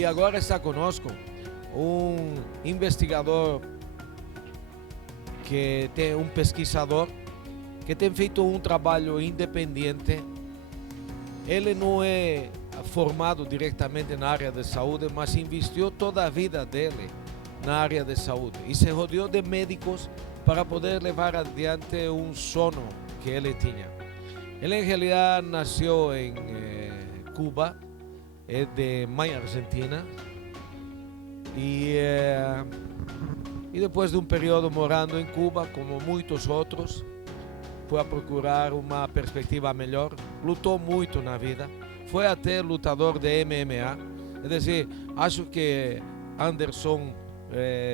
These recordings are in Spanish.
E agora está conosco um investigador, que tem um pesquisador que tem feito um trabalho independente. Ele não é formado diretamente na área de saúde, mas investiu toda a vida dele na área de saúde e se rodeou de médicos para poder levar adiante um sonho que ele tinha. Ele em realidade nasceu em Cuba, é de mãe argentina, e depois de um período morando em Cuba, como muitos outros, foi a procurar uma perspectiva melhor, lutou muito na vida, foi até lutador de MMA, é dizer, acho que Anderson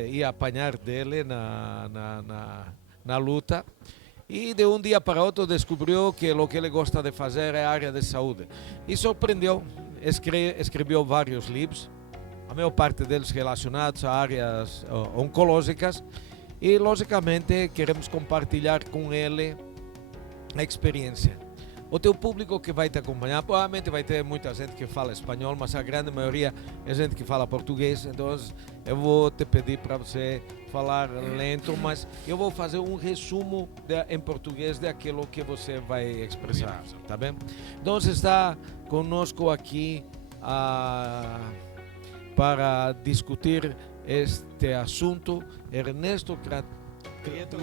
ia apanhar dele na luta, e de um dia para outro descobriu que o que ele gosta de fazer é a área de saúde, e surpreendeu, escreveu vários livros, a maior parte deles relacionados a áreas oncológicas, e logicamente queremos compartilhar com ele a experiência. O teu público que vai te acompanhar, provavelmente vai ter muita gente que fala espanhol, mas a grande maioria é gente que fala português, então eu vou te pedir para você falar lento, mas eu vou fazer um resumo em português daquilo que você vai expressar, tá bem? Então está conosco aqui para discutir este assunto Ernesto Prieto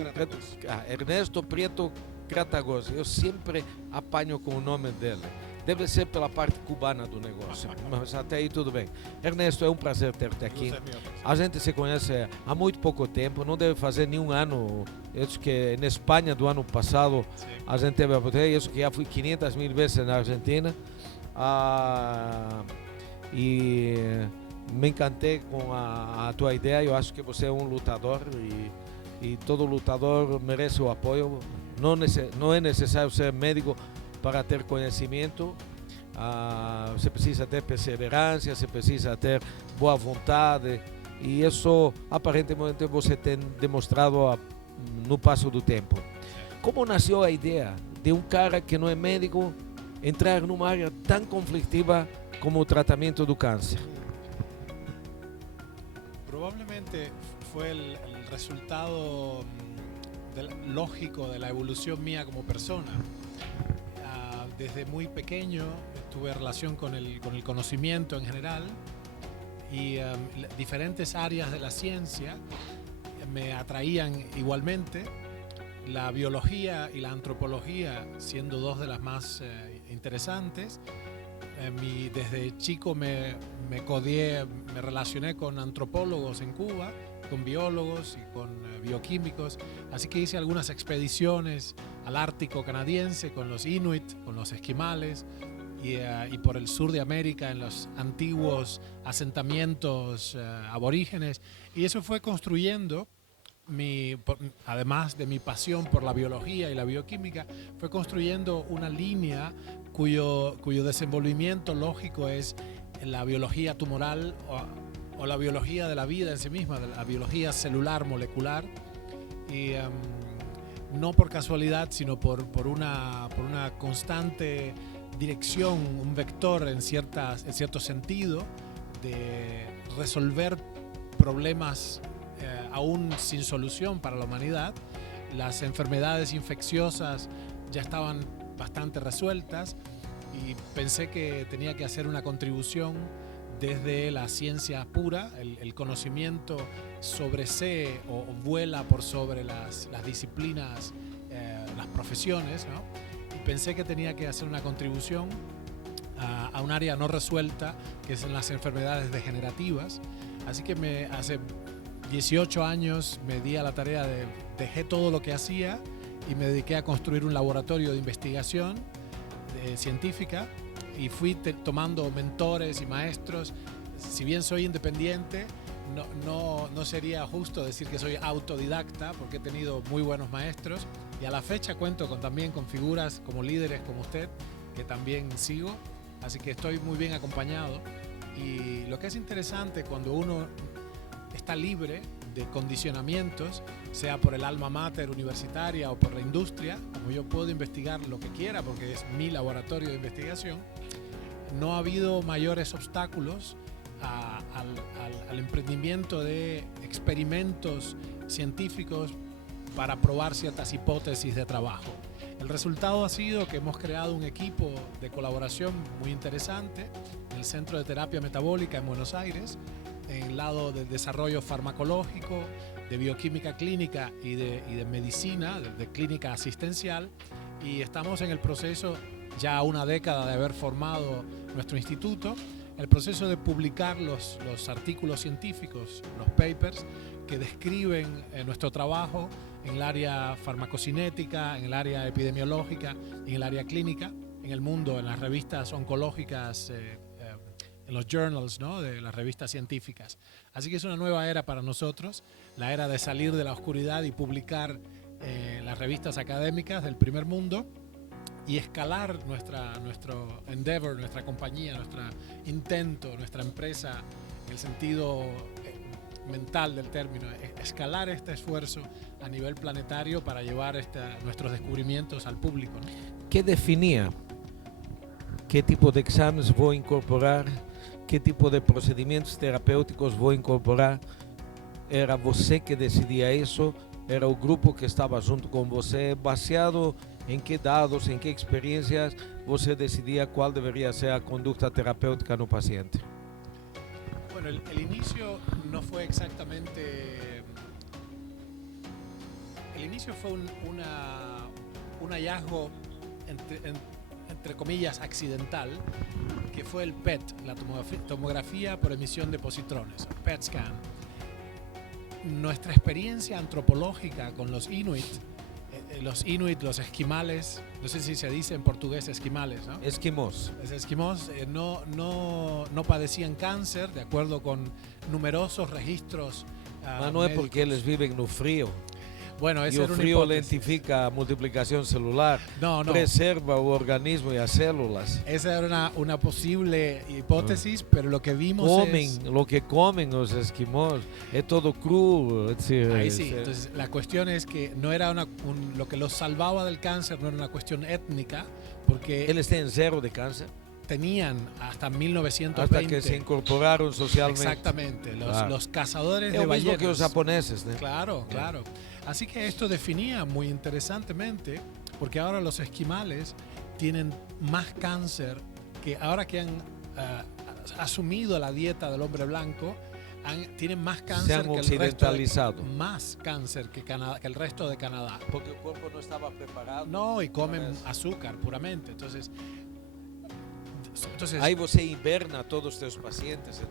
Gratagos. Eu sempre apanho com o nome dele. Deve ser pela parte cubana do negócio, mas até aí tudo bem. Ernesto, é um prazer ter-te aqui. A gente se conhece há muito pouco tempo, não deve fazer nenhum ano. Eu acho que na Espanha do ano passado a gente teve a oportunidade, eu acho que já fui 500 mil vezes na Argentina. E me encantei com a tua ideia. Eu acho que você é um lutador e todo lutador merece o apoio. Não é necessário ser médico para ter conhecimento. Você precisa ter perseverança, você precisa ter boa vontade, e isso aparentemente você tem demonstrado no passo do tempo. Como nasceu a ideia de um cara que não é médico entrar numa área tão conflitiva como o tratamento do cáncer? Probablemente fue el resultado lógico de la evolución mía como persona. Desde muy pequeño tuve relación con el conocimiento en general, y diferentes áreas de la ciencia me atraían igualmente. La biología y la antropología siendo dos de las más interesantes. Desde chico me relacioné con antropólogos en Cuba, con biólogos y con bioquímicos, así que hice algunas expediciones al Ártico canadiense con los Inuit, con los esquimales, y por el sur de América en los antiguos asentamientos aborígenes, y eso fue construyendo, además de mi pasión por la biología y la bioquímica, fue construyendo una línea cuyo desenvolvimiento lógico es la biología tumoral o la biología de la vida en sí misma, la biología celular, molecular, y no por casualidad, sino por una constante dirección, un vector en cierto sentido de resolver problemas aún sin solución para la humanidad. Las enfermedades infecciosas ya estaban bastante resueltas, y pensé que tenía que hacer una contribución desde la ciencia pura. El conocimiento sobresee o vuela por sobre las disciplinas, las profesiones, ¿no? Y pensé que tenía que hacer una contribución a un área no resuelta, que es en las enfermedades degenerativas. Así que hace 18 años me di a la tarea dejé todo lo que hacía y me dediqué a construir un laboratorio de investigación científica, y fui tomando mentores y maestros. Si bien soy independiente, no sería justo decir que soy autodidacta, porque he tenido muy buenos maestros, y a la fecha cuento también con figuras como líderes como usted, que también sigo, así que estoy muy bien acompañado. Y lo que es interesante cuando uno está libre de condicionamientos, sea por el alma mater universitaria o por la industria, como yo puedo investigar lo que quiera porque es mi laboratorio de investigación, no ha habido mayores obstáculos al emprendimiento de experimentos científicos para probar ciertas hipótesis de trabajo. El resultado ha sido que hemos creado un equipo de colaboración muy interesante en el Centro de Terapia Metabólica en Buenos Aires, en el lado del desarrollo farmacológico, de bioquímica clínica y de medicina, de clínica asistencial, y estamos en el proceso, ya una década de haber formado nuestro instituto, el proceso de publicar los artículos científicos, los papers que describen nuestro trabajo en el área farmacocinética, en el área epidemiológica, en el área clínica, en el mundo, en las revistas oncológicas, en los journals, ¿no?, de las revistas científicas. Así que es una nueva era para nosotros, la era de salir de la oscuridad y publicar las revistas académicas del primer mundo y escalar nuestro endeavor, nuestra compañía, nuestro intento, nuestra empresa, en el sentido mental del término, escalar este esfuerzo a nivel planetario para llevar nuestros descubrimientos al público, ¿no? ¿Qué definía? ¿Qué tipo de exámenes voy a incorporar? ¿Qué tipo de procedimientos terapéuticos voy a incorporar? ¿Era você que decidía eso? ¿Era el grupo que estaba junto con você? ¿Baseado en qué datos, en qué experiencias você decidía cuál debería ser la conducta terapéutica no paciente? Bueno, el inicio no fue exactamente... El inicio fue un hallazgo, entre comillas, accidental, que fue el PET, la tomografía por emisión de positrones, PET scan. Nuestra experiencia antropológica con los Inuit, los esquimales, no sé si se dice en portugués esquimales, ¿no? Esquimós. Los esquimós no padecían cáncer, de acuerdo con numerosos registros No es porque ellos viven en el frío. Bueno, y el frío lentifica multiplicación celular, preserva el organismo y las células. Esa era una posible hipótesis, pero lo que vimos lo que comen los esquimós es todo crudo. Ahí sí, entonces la cuestión es que no era lo que los salvaba del cáncer no era una cuestión étnica, porque ellos tienen cero de cáncer. Tenían hasta 1920. Hasta que se incorporaron socialmente. Exactamente, los cazadores de ballenas. Es lo mismo que los japoneses, ¿no? Claro. Así que esto definía muy interesantemente, porque ahora los esquimales tienen más cáncer, que ahora que han asumido la dieta del hombre blanco, tienen más cáncer se han occidentalizado. Más cáncer que el resto de Canadá. Porque el cuerpo no estaba preparado. No, y comen azúcar puramente. Entonces ahí você inverna todos tus pacientes,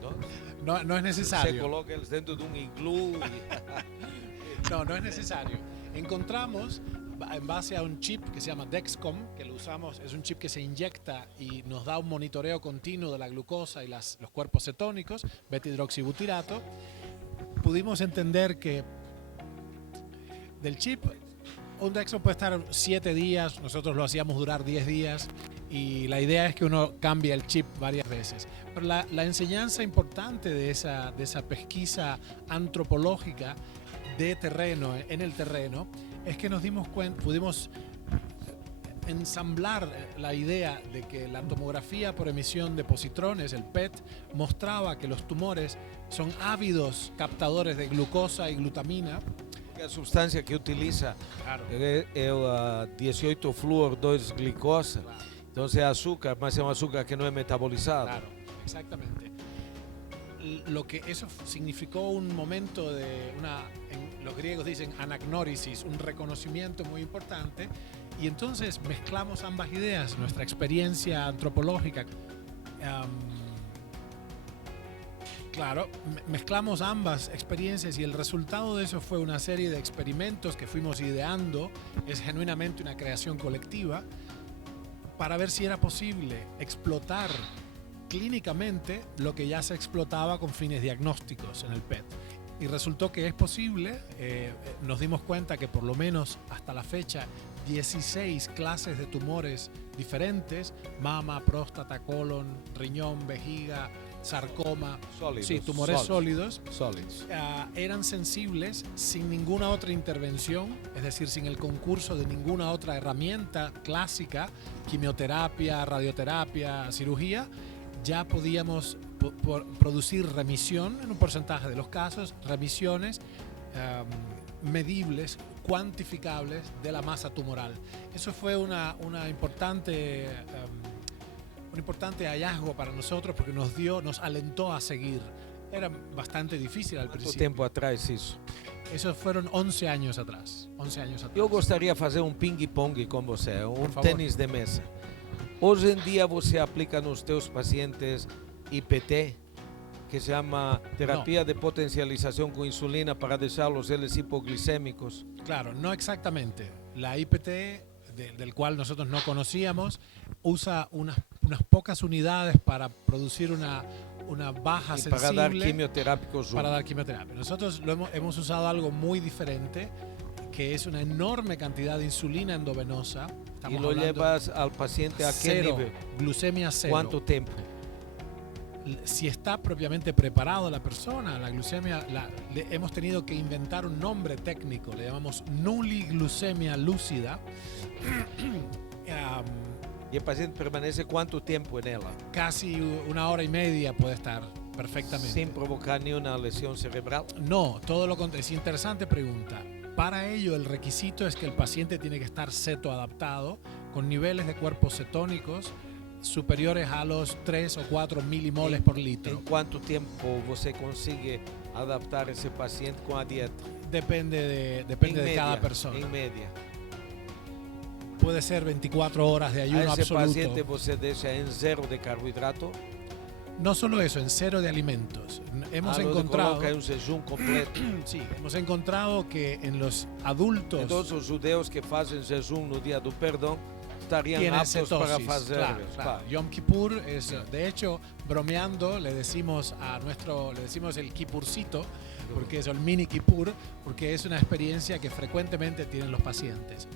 ¿no? No es necesario. Se coloca dentro de un iglú. No es necesario. Encontramos, en base a un chip que se llama Dexcom, que lo usamos, es un chip que se inyecta y nos da un monitoreo continuo de la glucosa y los cuerpos cetónicos, beta-hidroxibutirato. Pudimos entender que del chip, un Dexcom puede estar 7 días, nosotros lo hacíamos durar 10 días, y la idea es que uno cambie el chip varias veces. Pero la enseñanza importante de esa pesquisa antropológica de terreno, en el terreno, es que nos dimos cuenta, pudimos ensamblar la idea de que la tomografía por emisión de positrones, el PET, mostraba que los tumores son ávidos captadores de glucosa y glutamina. La sustancia que utiliza es el 18-fluor-2-glicosa. Claro. Entonces azúcar, más es un azúcar que no es metabolizado. Claro, exactamente. Lo que eso significó un momento los griegos dicen anagnórisis, un reconocimiento muy importante, y entonces mezclamos ambas ideas, nuestra experiencia antropológica. Mezclamos ambas experiencias y el resultado de eso fue una serie de experimentos que fuimos ideando, es genuinamente una creación colectiva, para ver si era posible explotar clínicamente lo que ya se explotaba con fines diagnósticos en el PET. Y resultó que es posible, nos dimos cuenta que por lo menos hasta la fecha 16 clases de tumores diferentes, mama, próstata, colon, riñón, vejiga, sarcoma, tumores sólidos. Eran sensibles sin ninguna otra intervención, es decir, sin el concurso de ninguna otra herramienta clásica, quimioterapia, radioterapia, cirugía, ya podíamos producir remisión en un porcentaje de los casos, remisiones medibles, cuantificables de la masa tumoral. Eso fue un importante hallazgo para nosotros porque nos alentó a seguir. Era bastante difícil al Quanto principio. tempo atrás isso? Eso fueron 11 años atrás. 11 años atrás. Eu gostaria de fazer um ping-pong com você, um favor. tênis de mesa. Hoje em dia você aplica nos teus pacientes IPT, que se chama terapia de potencialização com insulina para deixá-los eles hipoglicémicos. Claro, no exactamente. La IPT, del cual nosotros no conocíamos, usa unas pocas unidades para producir una baja E sensible para dar quimioterápicos junto. para dar quimioterapia. Nosotros hemos usado algo muy diferente, que es una enorme cantidad de insulina endovenosa. E Estamos lo hablando llevas al paciente a qué cero, nivel? glucemia cero. ¿Cuánto tiempo? Si está propiamente preparado la persona, la glucemia, hemos tenido que inventar un nombre técnico, le llamamos nuliglucemia lúcida. ¿Y el paciente permanece cuánto tiempo en ella? Casi 1 hora y media puede estar perfectamente. Sin provocar ni una lesión cerebral. No, todo lo contrario. Es interesante pregunta. Para ello, el requisito es que el paciente tiene que estar cetoadaptado con niveles de cuerpos cetónicos superiores a los 3 o 4 milimoles por litro. ¿En cuánto tiempo você consigue adaptar ese paciente con la dieta? Depende de media, cada persona. En media. Puede ser 24 horas de ayuno A ese absoluto. paciente você deixa en 0 de carbohidrato. No solo eso, en 0 de alimentos. Hemos encontrado, Coloca un jejum completo. sí, hemos encontrado que en los adultos Entonces los judeos que hacen jejum no día do perdón estarían tienen aptos para cetosis. hacer. Claro. Yom Kippur es, de hecho, bromeando, le decimos el Kippurcito, porque es el mini Kippur, porque es una experiencia que frecuentemente tienen los pacientes.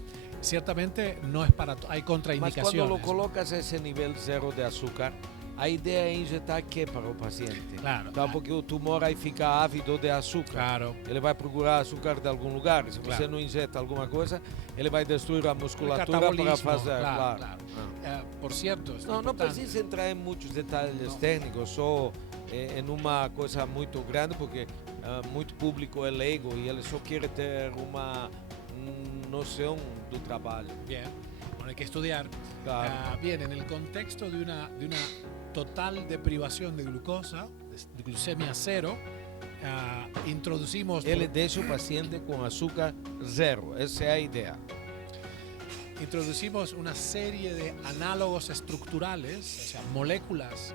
Ciertamente no es para, hay Mas contraindicaciones. cuando lo colocas a ese nivel 0 de azúcar, a ideia é injetar quê para o paciente? Claro. Tá, porque o tumor aí fica ávido de açúcar. Claro. Ele vai procurar açúcar de algum lugar. Se Claro. você não injeta alguma coisa, ele vai destruir a El musculatura para catabolismo, fazer. claro, Claro. claro. Por cierto, es Não importante. precisa entrar em muitos detalhes Não. técnicos, só em uma coisa muito grande, porque muito público é leigo e ele só quer ter uma noção do trabalho. Bien, bueno, hay que estudiar. Claro. Bien, en el contexto de una total deprivación de glucosa, de glucemia cero, introducimos, Ele deixa o paciente com açúcar 0. Essa é a ideia. introducimos una serie de análogos estructurales, o sea, moléculas,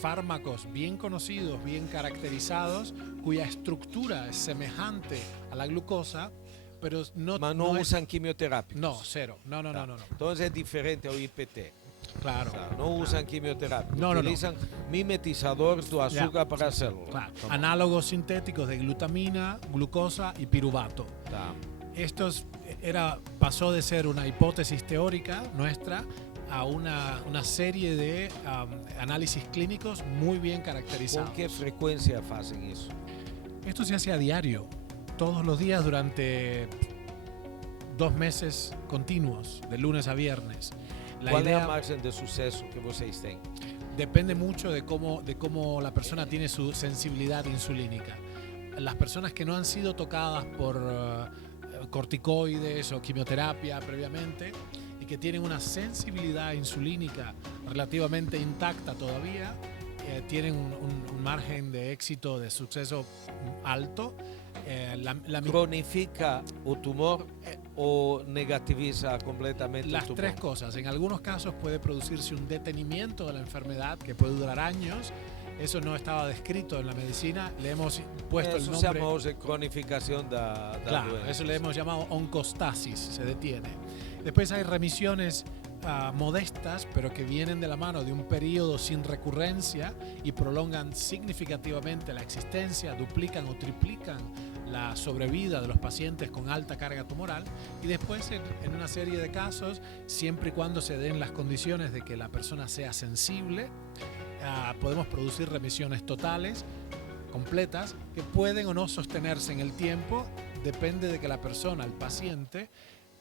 fármacos bien conocidos, bien caracterizados, cuya estructura es semejante a la glucosa, pero no, Mas não no es- usam quimioterápicos. no, cero, no. Então é diferente ao IPT. Claro. Não usam quimioterápicos. No, no. Utilizam mimetizadores do açúcar para a célula. Claro, Tá bom. análogos sintéticos de glutamina, glucosa y piruvato. Tá. Pasó de ser una hipótesis teórica nuestra a una serie de análisis clínicos muy bien caracterizados. Com que frequência fazem isso? Esto se hace a diario, todos los días durante 2 meses continuos, de lunes a viernes. La Qual é a idea margem de sucesso que vocês têm? depende mucho de cómo la persona tiene su sensibilidad insulínica. Las personas que no han sido tocadas por corticoides o quimioterapia previamente y que tienen una sensibilidad insulínica relativamente intacta todavía, tienen un margen de éxito, de suceso alto. Cronifica o tumor ou negativiza completamente Las o tumor? 3 cosas. En algunos casos puede producirse un detenimiento de la enfermedad que puede durar años. Eso no estaba descrito en la medicina. Le hemos puesto Eso el se nombre. chama hoje cronificación da Claro, doença. eso le hemos llamado oncostasis, se detiene. Después hay remisiones modestas, pero que vienen de la mano de un periodo sin recurrencia y prolongan significativamente la existencia, duplican o triplican la sobrevida de los pacientes con alta carga tumoral. Y después, en una serie de casos, siempre y cuando se den las condiciones de que la persona sea sensible, podemos producir remisiones totales, completas, que pueden o no sostenerse en el tiempo. Depende de que la persona, el paciente,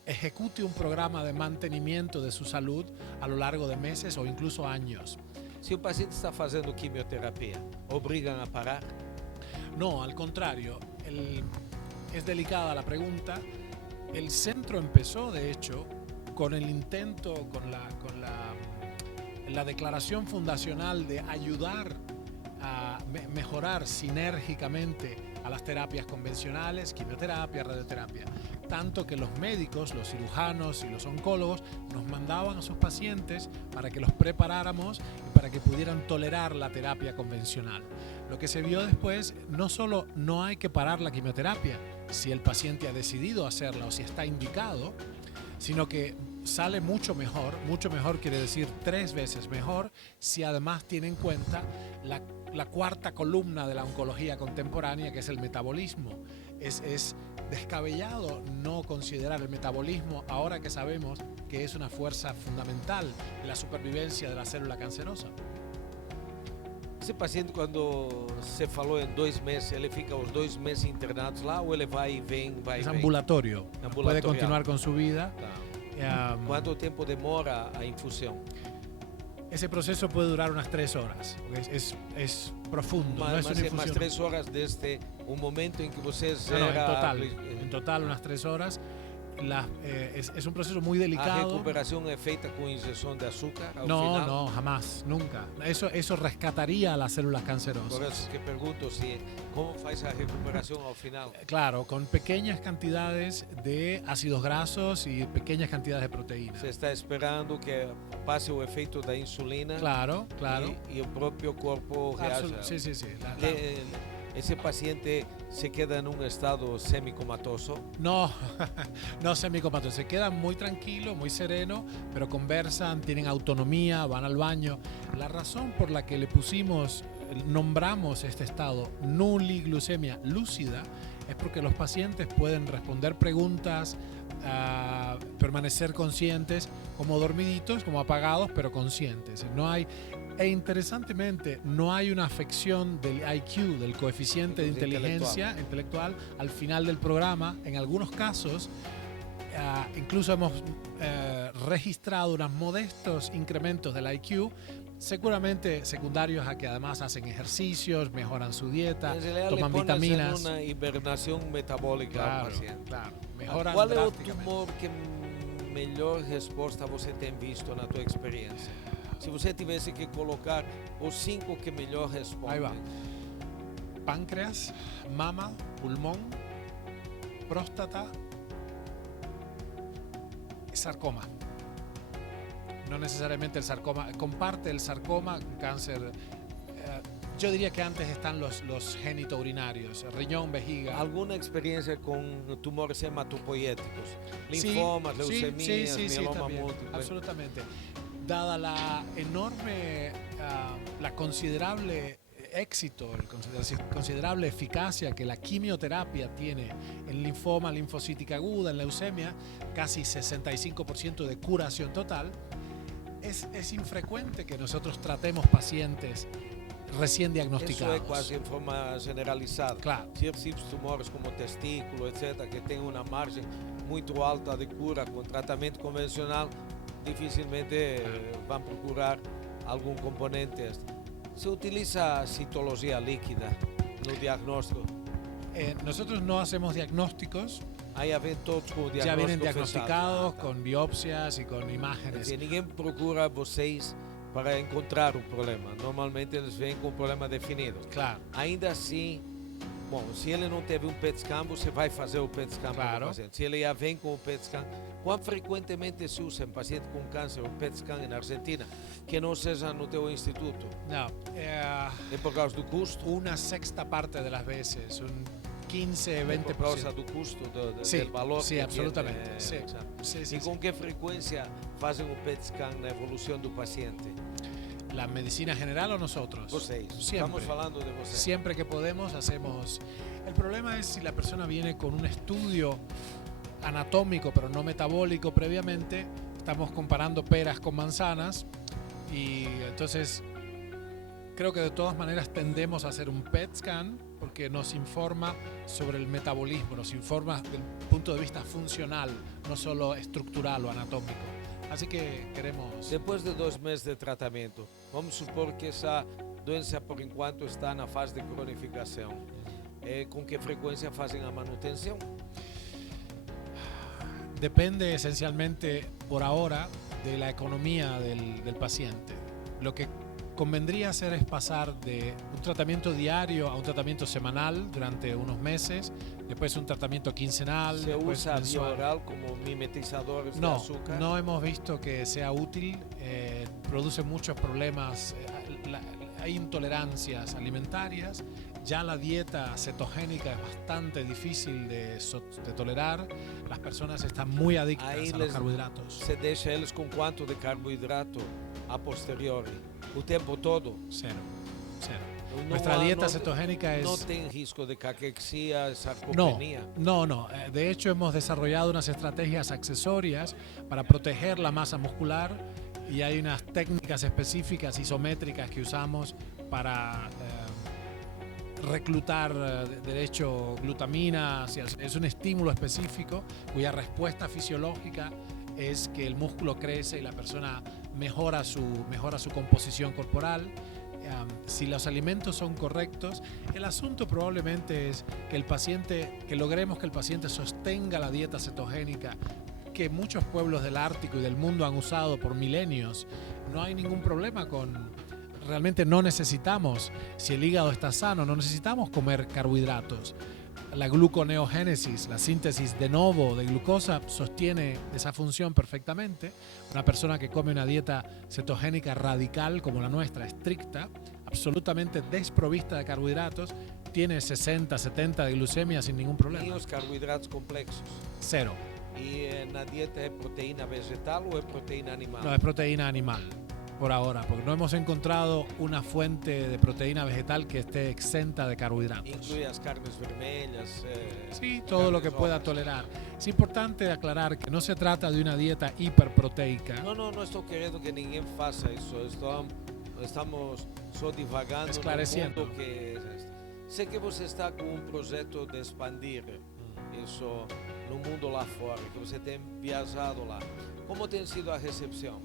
ejecute un programa de mantenimiento de su salud a lo largo de meses o incluso años. Si o paciente está fazendo quimioterapia, obrigan a parar? No, al contrario, es delicada la pregunta. El centro empezó, de hecho, con el intento, con la declaración fundacional de ayudar a mejorar sinérgicamente a las terapias convencionales, quimioterapia, radioterapia. Tanto que los médicos, los cirujanos y los oncólogos nos mandaban a sus pacientes para que los preparáramos y para que pudieran tolerar la terapia convencional. Lo que se vio después, no solo no hay que parar la quimioterapia si el paciente ha decidido hacerla o si está indicado, sino que sale mucho mejor quiere decir 3 veces mejor, si además tiene en cuenta la cuarta columna de la oncología contemporánea, que es el metabolismo. Es descabellado no considerar el metabolismo ahora que sabemos que es una fuerza fundamental en la supervivencia de la célula cancerosa. Esse paciente, quando você falou em 2 meses, ele fica os 2 meses internados lá ou ele vai e vem, vai Es e vem? ambulatorio, puede continuar con su vida. Tá. Quanto tempo demora a infusão? Ese proceso puede durar unas 3 horas. Es profundo, no es una Mas infusión. 3 horas desde o momento em que você No, zera... en total unas 3 horas. Es un proceso muy A delicado. recuperação é feita com injeção de açúcar ao No, final? no, jamás, nunca. Eso rescataría a las células cancerosas. Por eso es que pregunto si como faz a recuperação ao final. Claro, con pequeñas cantidades de ácidos grasos y pequeñas cantidades de proteínas. Você está esperando que passe o efeito da insulina. Claro. E o próprio corpo reaja. Sí. Ese paciente se queda en un estado semicomatoso. No, no semicomatoso. Se quedan muy tranquilos, muy serenos, pero conversan, tienen autonomía, van al baño. La razón por la que nombramos este estado nuliglucemia lúcida es porque los pacientes pueden responder preguntas, permanecer conscientes, como dormiditos, como apagados, pero conscientes. E interesantemente, no hay una afección del IQ, del coeficiente de inteligencia intelectual al final del programa. En algunos casos, incluso hemos registrado unos modestos incrementos del IQ, seguramente secundarios a que además hacen ejercicios, mejoran su dieta, toman vitaminas. En una hibernación metabólica al paciente. Claro, mejoran Qual é o drásticamente. tumor que melhor resposta você tem visto na tua experiência? Se você tivesse que colocar os 5 que melhor respondem. Ahí va. Páncreas, mama, pulmón, próstata, sarcoma. No necesariamente el sarcoma, comparte el sarcoma, cáncer. Yo diría que antes están los genitourinarios, riñón, vejiga. ¿Alguna experiencia con tumores hematopoyéticos? Linfomas, leucemias, mieloma múltiple. Absolutamente. Dada la enorme, la considerable éxito, la considerable eficacia que la quimioterapia tiene en linfoma linfocítica aguda, en leucemia, casi 65% de curación total, es infrecuente que nosotros tratemos pacientes recién diagnosticados. Eso es casi en forma generalizada. Claro. Ciertos tumores como testículo, etcétera, que tienen una margen muy alta de cura con tratamiento convencional, difícilmente van a procurar algún componente. Se utiliza citología líquida no diagnóstico. Nosotros no hacemos diagnósticos. Hay eventos con diagnóstico. Ya vienen diagnosticados con biopsias y con imágenes. Ninguém procura vocês para encontrar um problema. Normalmente eles vêm com um problema definido. Claro. Ainda assim, bom, se ele não teve um PET scan, você vai fazer o PET scan para o paciente. Se ele já vem com o PET scan, quão frequentemente se usa em paciente com câncer o PET scan na Argentina, que não seja no teu instituto? No. É por causa do custo? Una sexta parte de las veces, un 15-20%. Por causa do custo, del valor sí, que absolutamente. tiene, Sí. E com que frequência fazem o PET scan na evolução do paciente? ¿La medicina general o nosotros? Vocês. Siempre. Estamos falando de vocês. Siempre que podemos hacemos. El problema es si la persona viene con un estudio anatómico pero no metabólico previamente, estamos comparando peras con manzanas y entonces creo que de todas maneras tendemos a hacer un PET scan porque nos informa sobre el metabolismo, nos informa desde el punto de vista funcional, no solo estructural o anatómico. Así que queremos... Depois de 2 meses de tratamento, Vamos supor que essa doença, por enquanto, está na fase de cronificação. Com que frequência fazem a manutenção? Depende esencialmente, por ahora, de la economía del paciente. Lo que convendría hacer es pasar de un tratamiento diario a un tratamiento semanal durante unos meses, después un tratamiento quincenal, Se después usa via mensual. oral como mimetizadores de No, azúcar? no hemos visto que sea útil, produce muchos problemas, hay intolerancias alimentarias, ya la dieta cetogénica es bastante difícil de tolerar, las personas están muy adictas Aí a los carbohidratos. Você deixa eles com quanto de carboidrato a posteriori? O tempo todo? Cero, cero. Não Nuestra há- dieta não- cetogénica Não es... tem risco de caquexia, No, sarcopenia? no. De hecho, hemos desarrollado unas estrategias accesorias para proteger la masa muscular y hay unas técnicas específicas isométricas que usamos para reclutar de hecho glutamina. Es un estímulo específico cuya respuesta fisiológica es que el músculo crece y la persona mejora su composición corporal. Si los alimentos son correctos, el asunto probablemente es que logremos que el paciente sostenga la dieta cetogénica que muchos pueblos del Ártico y del mundo han usado por milenios. No hay ningún problema realmente no necesitamos, si el hígado está sano, no necesitamos comer carbohidratos. La gluconeogénesis, la síntesis de novo de glucosa, sostiene esa función perfectamente. Una persona que come una dieta cetogénica radical como la nuestra, estricta, absolutamente desprovista de carbohidratos, tiene 60, 70 de glucemia sin ningún E problema. os carboidratos complexos? Cero. E na dieta é proteína vegetal ou é proteína animal? No, es proteína animal. Por ahora, porque no hemos encontrado una fuente de proteína vegetal que esté exenta de carbohidratos. Inclui as carnes vermelhas? Sí, todo lo que carnes pueda rojas. tolerar. Es importante aclarar que no se trata de una dieta hiperproteica. Não estou querendo que ninguém faça isso. Estamos só divagando Esclarecendo. no mundo que sei que você está com um projeto de expandir isso no mundo lá fora, que você tem viajado lá. Como tem sido a recepção?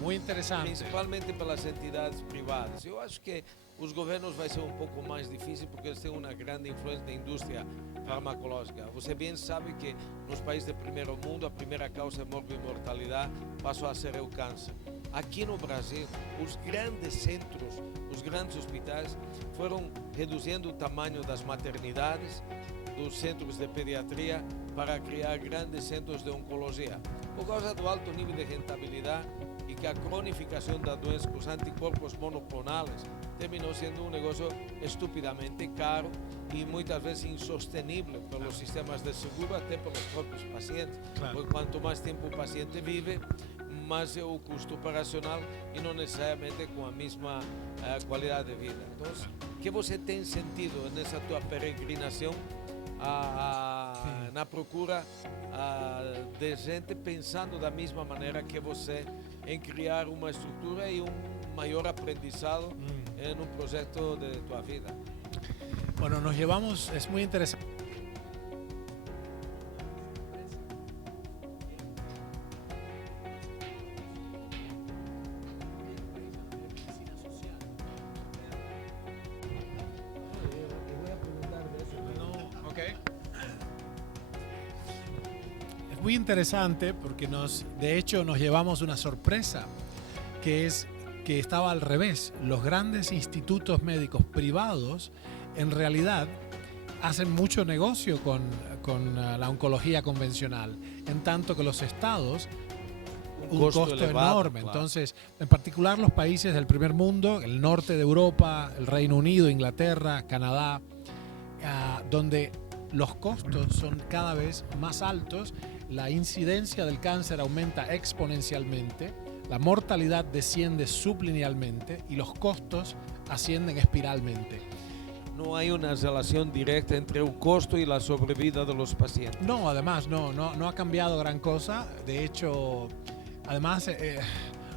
Muy interesante. Principalmente pelas entidades privadas. Eu acho que os governos vai ser um pouco mais difícil porque eles têm uma grande influência da indústria farmacológica. Você bem sabe que nos países de primeiro mundo a primeira causa de mortalidade passou a ser o câncer. Aqui no Brasil, os grandes centros, os grandes hospitais foram reduzindo o tamanho das maternidades, dos centros de pediatria, para criar grandes centros de oncologia. Por causa do alto nível de rentabilidade e que a cronificação da doença com os anticorpos monoclonais terminou sendo um negócio estupidamente caro e muitas vezes insostenível pelos sistemas de seguro, até pelos próprios pacientes. Claro. Porque quanto mais tempo o paciente vive, mais é o custo operacional e não necessariamente com a mesma qualidade de vida. Então, o que você tem sentido nessa tua peregrinação na procura de gente pensando da mesma maneira que você em criar uma estrutura e maior aprendizado no projeto de tua vida? Bueno, nos llevamos, es muy interesante. Es muy interesante porque de hecho nos llevamos una sorpresa, que es que estaba al revés. Los grandes institutos médicos privados en realidad hacen mucho negocio con la oncología convencional, en tanto que los estados un costo elevado, enorme. claro. Entonces, en particular los países del primer mundo, el norte de Europa, el Reino Unido, Inglaterra, Canadá, donde los costos son cada vez más altos, la incidencia del cáncer aumenta exponencialmente, la mortalidad desciende sublinealmente y los costos ascienden espiralmente. Não há uma relação direta entre o custo e a sobrevida de los pacientes. No, además no ha cambiado gran cosa. De hecho, además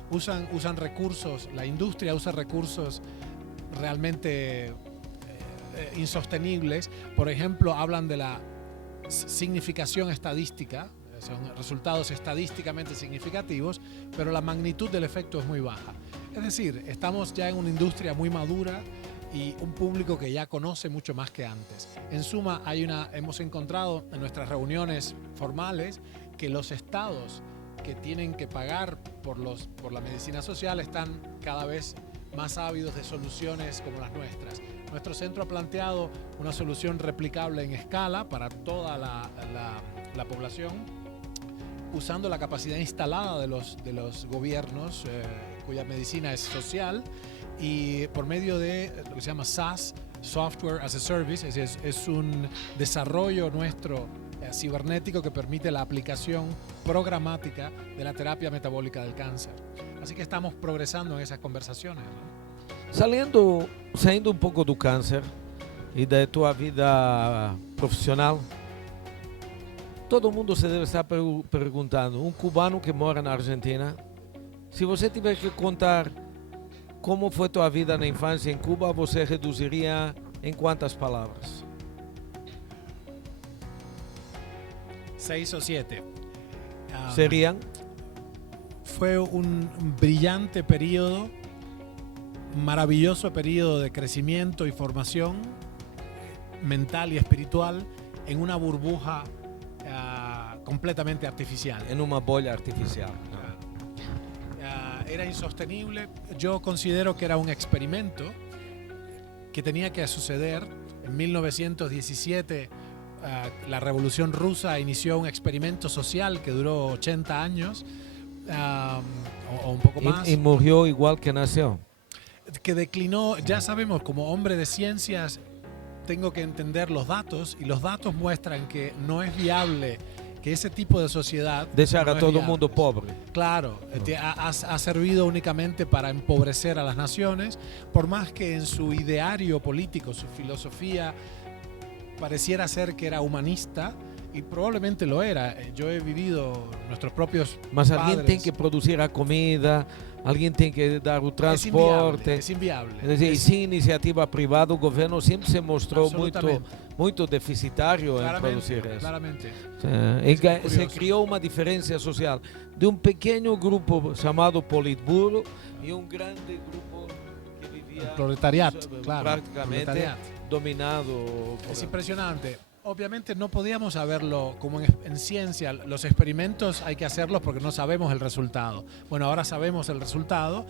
usan recursos, la industria usa recursos realmente insostenibles. Por ejemplo, hablan de la significación estadística, son resultados estadísticamente significativos, pero la magnitud del efecto es muy baja. Es decir, estamos ya en una industria muy madura y un público que ya conoce mucho más que antes. En suma, hemos encontrado en nuestras reuniones formales que los estados que tienen que pagar por la medicina social están cada vez más ávidos de soluciones como las nuestras. Nuestro centro ha planteado una solución replicable en escala para toda la población, usando la capacidad instalada de los gobiernos, cuya medicina es social, y por medio de lo que se llama SaaS, Software as a Service, es un desarrollo nuestro cibernético que permite la aplicación programática de la terapia metabólica del cáncer. Así que estamos progresando en esas conversaciones, ¿no? Saindo um pouco do câncer e da tua vida profissional, todo mundo se deve estar perguntando, um cubano que mora na Argentina, se você tiver que contar como foi tua vida na infância em Cuba, você reduziria em quantas palavras? 6 o 7. Serían? Fue un brillante periodo, maravilloso periodo de crecimiento y formación mental y espiritual en una burbuja completamente artificial. En uma bolha artificial. Era insostenible. Yo considero que era un experimento que tenía que suceder. En 1917 la Revolución Rusa inició un experimento social que duró 80 años o un poco más. Y murió igual que nació. Que declinó, ya sabemos, como hombre de ciencias tengo que entender los datos, y los datos muestran que no es viable que ese tipo de sociedad dejar a todo el viable. mundo pobre. Claro, ha servido únicamente para empobrecer a las naciones, por más que en su ideario político, su filosofía pareciera ser que era humanista, y probablemente lo era. Yo he vivido nuestros propios Mas padres. alguien tiene que producir la comida, alguien tiene que dar el transporte. Es inviable. Es decir, sin iniciativa privada, el gobierno siempre se mostró muy deficitario en producir eso. Claramente. Se creó una diferencia social de un pequeño grupo llamado Politburo y un grande grupo que vivía el proletariat, claro, prácticamente dominado. Es impresionante. Obviamente no podíamos saberlo como en ciencia. Los experimentos hay que hacerlos porque no sabemos el resultado. Bueno, ahora sabemos el resultado.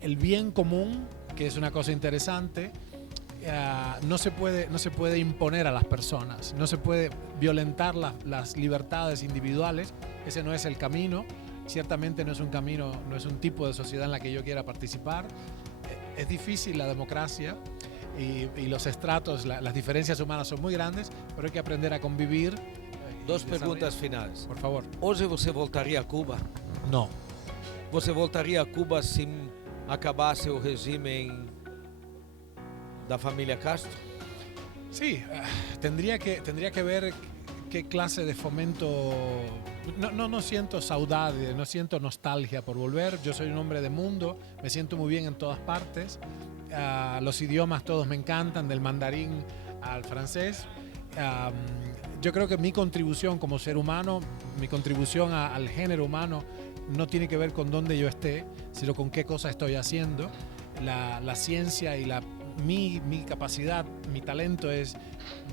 El bien común, que es una cosa interesante, no se puede imponer a las personas, no se puede violentar las libertades individuales. Ese no es el camino. Ciertamente no es un camino, no es un tipo de sociedad en la que yo quiera participar. Es difícil la democracia. Y los estratos, las diferencias humanas son muy grandes, pero hay que aprender a convivir. Dos preguntas finales. Por favor. Hoje você voltaria a Cuba? No. Você voltaria a Cuba se acabasse o regime da familia Castro? Sí, tendría que ver qué clase de fomento. No siento saudade, no siento nostalgia por volver. Yo soy un hombre de mundo, me siento muy bien en todas partes. Los idiomas todos me encantan, del mandarín al francés. Yo creo que mi contribución como ser humano, mi contribución al género humano no tiene que ver con dónde yo esté, sino con qué cosa estoy haciendo. La ciencia y mi capacidad, mi talento es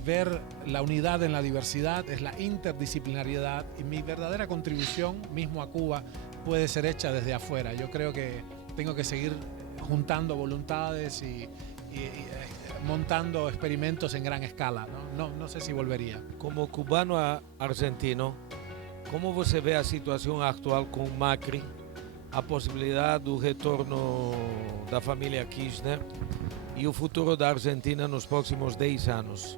ver la unidad en la diversidad, es la interdisciplinariedad, y mi verdadera contribución mismo a Cuba puede ser hecha desde afuera. Yo creo que tengo que seguir juntando voluntades y montando experimentos en gran escala. No sé si volvería. Como cubano argentino, ¿cómo você ve a situación actual con Macri, a posibilidad del retorno da familia Kirchner y el futuro de Argentina en los próximos 10 años?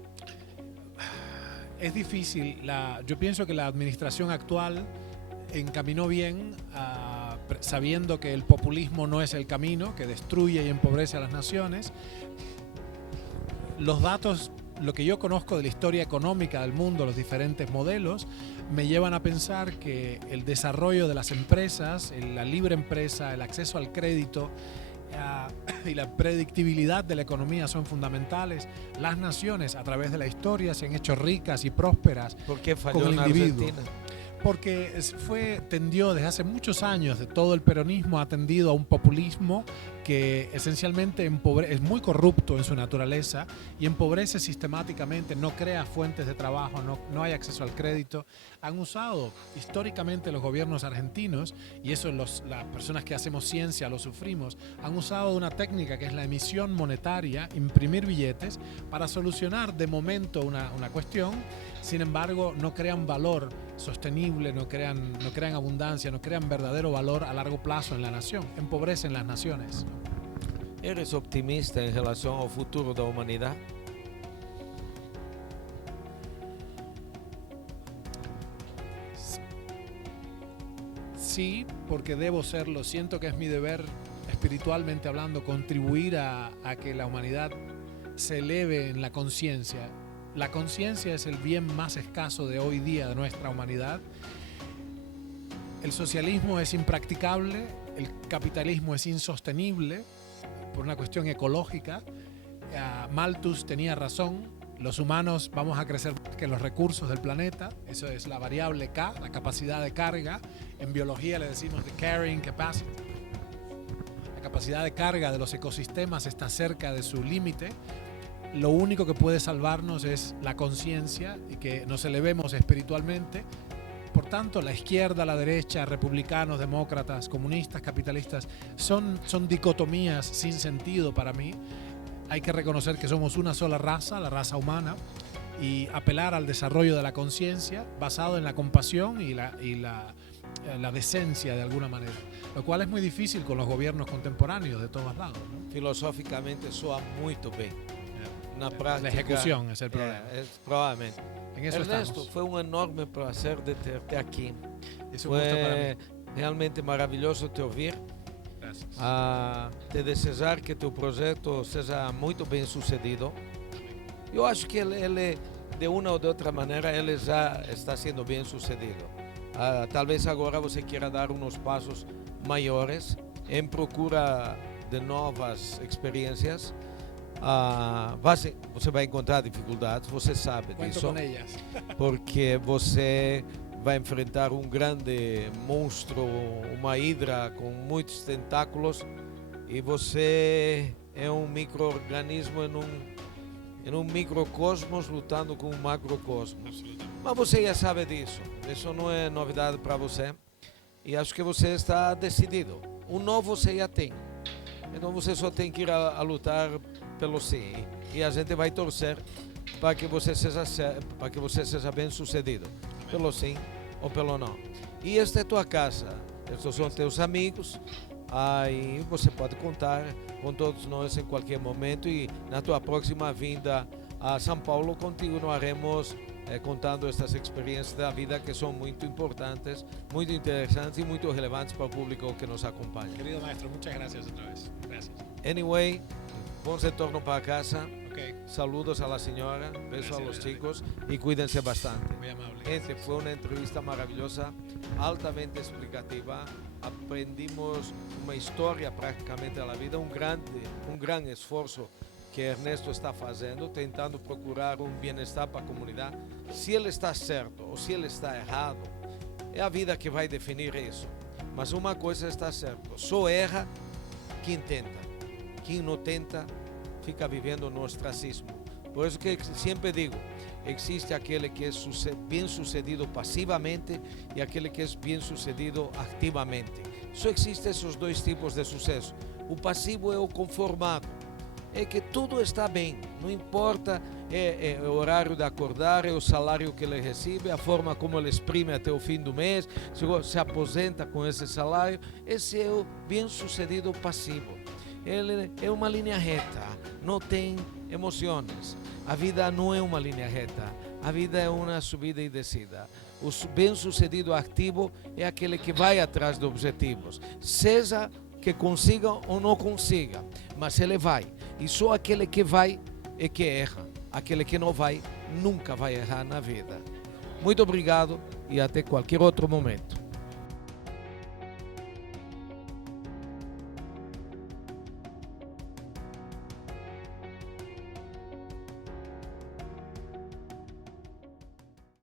Es difícil. Yo pienso que la administración actual encaminó bien, sabiendo que el populismo no es el camino, que destruye y empobrece a las naciones. Los datos, lo que yo conozco de la historia económica del mundo, los diferentes modelos, me llevan a pensar que el desarrollo de las empresas, la libre empresa, el acceso al crédito y la predictibilidad de la economía son fundamentales. Las naciones a través de la historia se han hecho ricas y prósperas. ¿Por qué falló con el en individuo. Argentina? Porque tendió desde hace muchos años, de todo el peronismo ha tendido a un populismo que esencialmente es muy corrupto en su naturaleza y empobrece sistemáticamente, no crea fuentes de trabajo, no hay acceso al crédito. Han usado históricamente los gobiernos argentinos, y eso las personas que hacemos ciencia lo sufrimos, han usado una técnica que es la emisión monetaria, imprimir billetes, para solucionar de momento una cuestión. Sin embargo, no crean valor sostenible, no crean abundancia, no crean verdadero valor a largo plazo en la nación, empobrecen las naciones. Eres optimista en relación al futuro de la humanidad? Sí, porque debo serlo. Siento que es mi deber, espiritualmente hablando, contribuir a que la humanidad se eleve en la conciencia. La conciencia es el bien más escaso de hoy día de nuestra humanidad. El socialismo es impracticable, el capitalismo es insostenible por una cuestión ecológica. Malthus tenía razón, los humanos vamos a crecer más que los recursos del planeta, eso es la variable K, la capacidad de carga. En biología le decimos the carrying capacity. La capacidad de carga de los ecosistemas está cerca de su límite. Lo único que puede salvarnos es la conciencia y que nos elevemos espiritualmente. Por tanto, la izquierda, la derecha, republicanos, demócratas, comunistas, capitalistas, son dicotomías sin sentido para mí. Hay que reconocer que somos una sola raza, la raza humana, y apelar al desarrollo de la conciencia basado en la compasión y la decencia de alguna manera, lo cual es muy difícil con los gobiernos contemporáneos de todos lados, ¿no? Filosóficamente soa muito bem. Na prática, la ejecución es el problema. Provavelmente. En eso Ernesto, estamos. foi um enorme prazer de ter-te aqui. Es un gusto para Foi mí. realmente maravilhoso te ouvir. Gracias. Te desejar que teu projeto seja muito bem sucedido. Eu acho que ele de uma ou de outra maneira, ele já está sendo bem sucedido. Talvez agora você queira dar uns passos maiores em procura de novas experiências. Você vai encontrar dificuldades, você sabe Cuento disso, con ellas. porque você vai enfrentar um grande monstro, uma hidra com muitos tentáculos, e você é um micro-organismo em um microcosmos lutando com um macrocosmos. Mas você já sabe disso, isso não é novidade para você, e acho que você está decidido. O novo você já tem, então você só tem que ir a lutar pelo sim, e a gente vai torcer para que você seja bem sucedido, pelo sim ou pelo não. E esta é tua casa, estes são teus amigos, aí você pode contar com todos nós em qualquer momento, e na tua próxima vinda a São Paulo continuaremos contando estas experiências da vida que são muito importantes, muito interessantes e muito relevantes para o público que nos acompanha. Querido maestro, muchas gracias otra vez. Gracias. Anyway, bom retorno para casa. Okay. Saludos a la señora, besos Gracias, a los gracias. chicos y cuídense bastante. Muy amable. Gente, fue una entrevista maravillosa, altamente explicativa. Aprendimos una historia prácticamente de la vida, un gran esfuerzo que Ernesto está haciendo, tentando procurar un bienestar para la comunidad. Si él está certo o si él está errado, es la vida que va a definir eso. Mas una cosa está certa, só erra quien tenta. Quien no tenta, fica vivendo no ostracismo. Por eso que siempre digo, existe aquele que es bien sucedido pasivamente y aquele que es bien sucedido activamente. Só existen esos dois tipos de sucesso. O pasivo é o conformado, é que tudo está bem, não importa o horário de acordar, é o salário que ele recebe, a forma como ele exprime até o fim do mês, se aposenta com esse salário. Esse é o bem-sucedido passivo. Ele é uma linha reta, não tem emoções. A vida não é uma linha reta, a vida é uma subida e descida. O bem-sucedido ativo é aquele que vai atrás de objetivos, seja que consiga ou não consiga, mas ele vai. E só aquele que vai é que erra. Aquele que não vai, nunca vai errar na vida. Muito obrigado e até qualquer outro momento.